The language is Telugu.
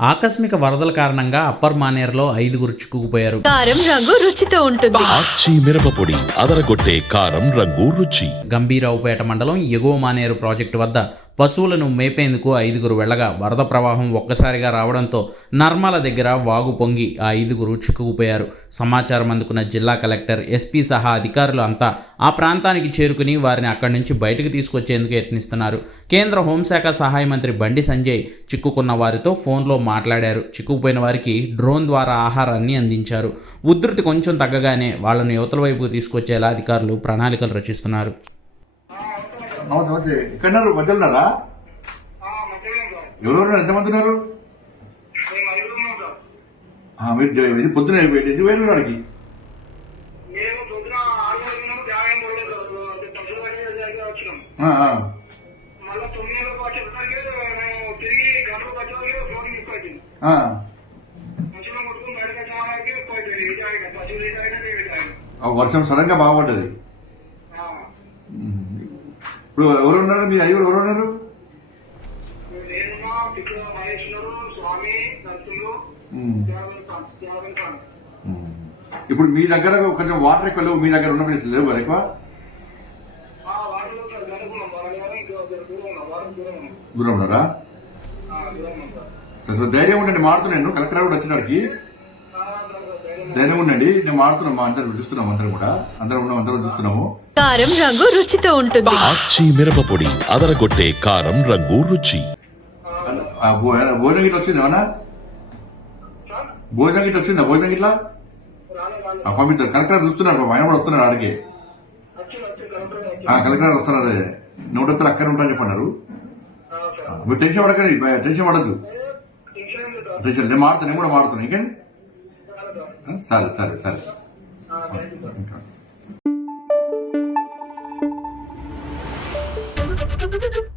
ఆకస్మిక వరదల కారణంగా అప్పర్ మానేరులో ఐదుగురు చిక్కుకుపోయారు. కారం రంగు రుచితో ఉంటుంది. ఆచి మిరపపొడి అదరగొట్టే కారం రంగు రుచి. గంభీరావుపేట మండలం ఎగువ మానేరు ప్రాజెక్టు వద్ద పశువులను మేపేందుకు ఐదుగురు వెళ్ళగా వరద ప్రవాహం ఒక్కసారిగా రావడంతో నర్మల దగ్గర వాగు పొంగి ఆ ఐదుగురు చిక్కుకుపోయారు. సమాచారం అందుకున్న జిల్లా కలెక్టర్ ఎస్పీ సహా అధికారులు అంతా ఆ ప్రాంతానికి చేరుకుని వారిని అక్కడి నుంచి బయటకు తీసుకొచ్చేందుకు యత్నిస్తున్నారు. కేంద్ర హోంశాఖ సహాయ మంత్రి బండి సంజయ్ చిక్కుకున్న వారితో ఫోన్లో మాట్లాడారు. చిక్కుకుపోయిన వారికి డ్రోన్ ద్వారా ఆహారాన్ని అందించారు. ఉధృతి కొంచెం తగ్గగానే వాళ్ళను యువతల వైపుకు తీసుకొచ్చేలా అధికారులు ప్రణాళికలు రచిస్తున్నారు. నమస్తే నమస్తే ఎక్కడున్నారు మధ్యలో ఉన్నారా. ఎవరెవరు ఎంతమంది ఉన్నారు? మీరు ఇది పొద్దున ఎందుకు వేరు వాడికి వర్షం సడన్గా బాగుపడ్డది. ఇప్పుడు ఎవరు ఉన్నారు? మీ ఐదుగురు ఎవరు ఉన్నారు? నేనున్నా ఇక్కడ మహేశ్వరు స్వామి నరసింహులు ఉమ్. దేవన్ ఖాన్ దేవన్ ఖాన్. ఉమ్. ఇప్పుడు మీ దగ్గర కొంచెం వాటర్ ఎక్కువ లేవు మీ దగ్గర ఉన్న ప్లేస్ లేవు కదా ఎక్కువ? దూరం ఉన్నారా ధైర్యం ఉండండి మాడుతున్నాను కలెక్టర్ కూడా వచ్చినాడికి ధైర్యం ఉండండి. నేను మాడుతున్నాం మా అందరం చూస్తున్నాం అందరం కూడా. అందరం ఉన్నాం అందరం చూస్తున్నాము. కారం రంగు రుచితో ఉంటుంది. ఆచి మిరపపొడి అదరగొట్టే కారం రంగు రుచి. భోజనం గిట్ల వచ్చింది ఏమన్నా సార్ భోజనం గిట్ల వచ్చిందా భోజనం గిట్లా? పంపిస్తారు కలెక్టర్ చూస్తున్నారు. ఆయన కూడా వస్తున్నారు ఆడికి. కలెక్టర్ వచ్చి ఆ కలెక్టర్ వస్తున్నారు. అదే నూట వస్తారు అక్కడ ఉంటారని చెప్పన్నారు. మీరు టెన్షన్ పడకండి టెన్షన్ పడద్దు. టెన్షన్ నేను మారుతాను నేను కూడా మారుతాను ఇంకేంటి? రాలే సార్ సరే సరే. సరే